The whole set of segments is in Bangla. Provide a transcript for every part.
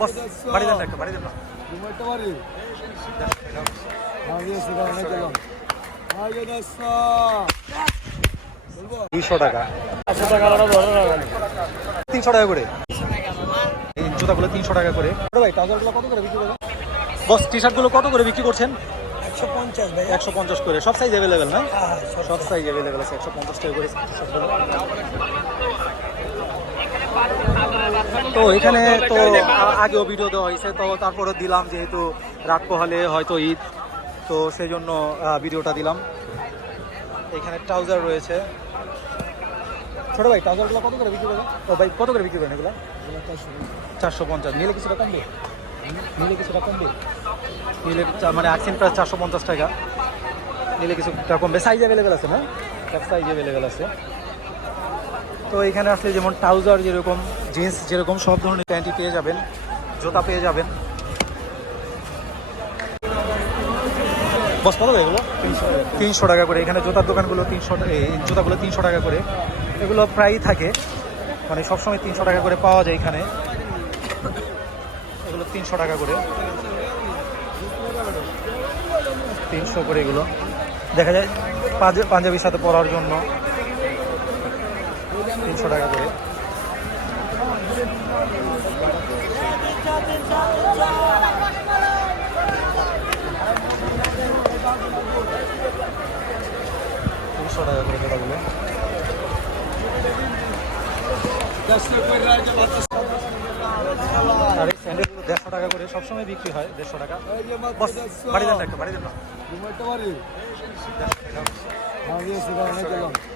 বস বাড়ি দেন একটা বাড়ি না ঘুমাইতে পারি দুইশো টাকা। তিনশো টাকা করে। এই জুতাগুলো তিনশো টাকা করে। ভাই ট্রাউজারগুলো কত করে বিক্রি করে বস টি শার্টগুলো কত করে বিক্রি করছেন? একশো পঞ্চাশ ভাই। একশো পঞ্চাশ করে। সব সাইজ অ্যাভেলেবেল না? সব সাইজ অ্যাভেলেবেল আছে একশো পঞ্চাশ টাকা করে। তো এখানে তো আগেও ভিডিও দেওয়া হয়েছে, তো তারপরে দিলাম যেহেতু রাত পোহালে হয়তো ঈদ, তো সেই জন্য ভিডিওটা দিলাম। এখানে ট্রাউজার রয়েছে। ছোটো ভাই ট্রাউজারগুলো কত করে বিক্রি করেন? ও ভাই, কত করে বিক্রি করেন এগুলো? চারশো পঞ্চাশ। নিলে কিছুটা কমবে? নিলে কিছুটা কমবে? নিলে মানে আক্সিন প্রায় চারশো পঞ্চাশ টাকা। নিলে কিছুটা কমবে। সাইজ অ্যাভেলেবেল আছে না? সাইজ অ্যাভেলেবেল আছে। তো এখানে আসলে যেমন ট্রাউজার যেরকম, জিন্স যেরকম, সব ধরনের প্যান্টই পেয়ে যাবেন, জুতা পেয়ে যাবেন। বস এগুলো? তিনশো টাকা করে। এখানে জুতার দোকানগুলো তিনশো জুতাগুলো তিনশো টাকা করে। এগুলো প্রায়ই থাকে। মানে সবসময় তিনশো টাকা করে পাওয়া যায় এখানে। এগুলো তিনশো টাকা করে। তিনশো করে এগুলো। দেখা যায় পাঞ্জা- পাঞ্জাবির সাথে পরার জন্য। তিনশো টাকা করে। তিনশো টাকা করে জোড়াগুলো আর এই স্যান্ডেলগুলো দেড়শো টাকা করে, সবসময় বিক্রি হয় দেড়শো টাকা। বাড়ি দেন একটা, বাড়ি দেন না। দেড়শো টাকা।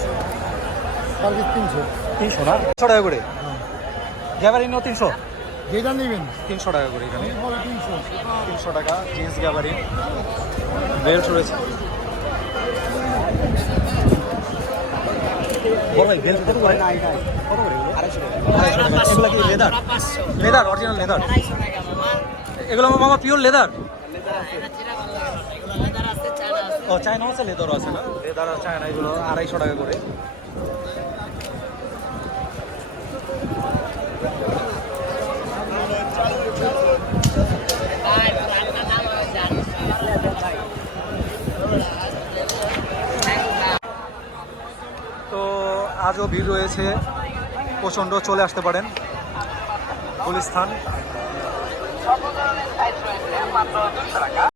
তিনশো। তিনশো না? তিনশো টাকা করে? গ্যাবারিনও তিনশো? যেটা নেবেন। তিনশো টাকা করে এখানে। তিনশো তিনশো। টাকা জিন্স গ্যাবারিন। বেল্ট রয়েছে। বড় ভাই বেল্ট কত করে? কত করে এগুলো? আড়াইশো টাকা। এগুলো কি লেদার? Leather original leather? এগুলো আমার মামা পিওর লেদার? ও চায়না আছে লেদারও আছে না? লেদার আর চায়না এগুলো আড়াইশো টাকা করে। তো আজও ভিড় রয়েছে। প্রচণ্ড চলে আসতে পারেন। গুলিস্থান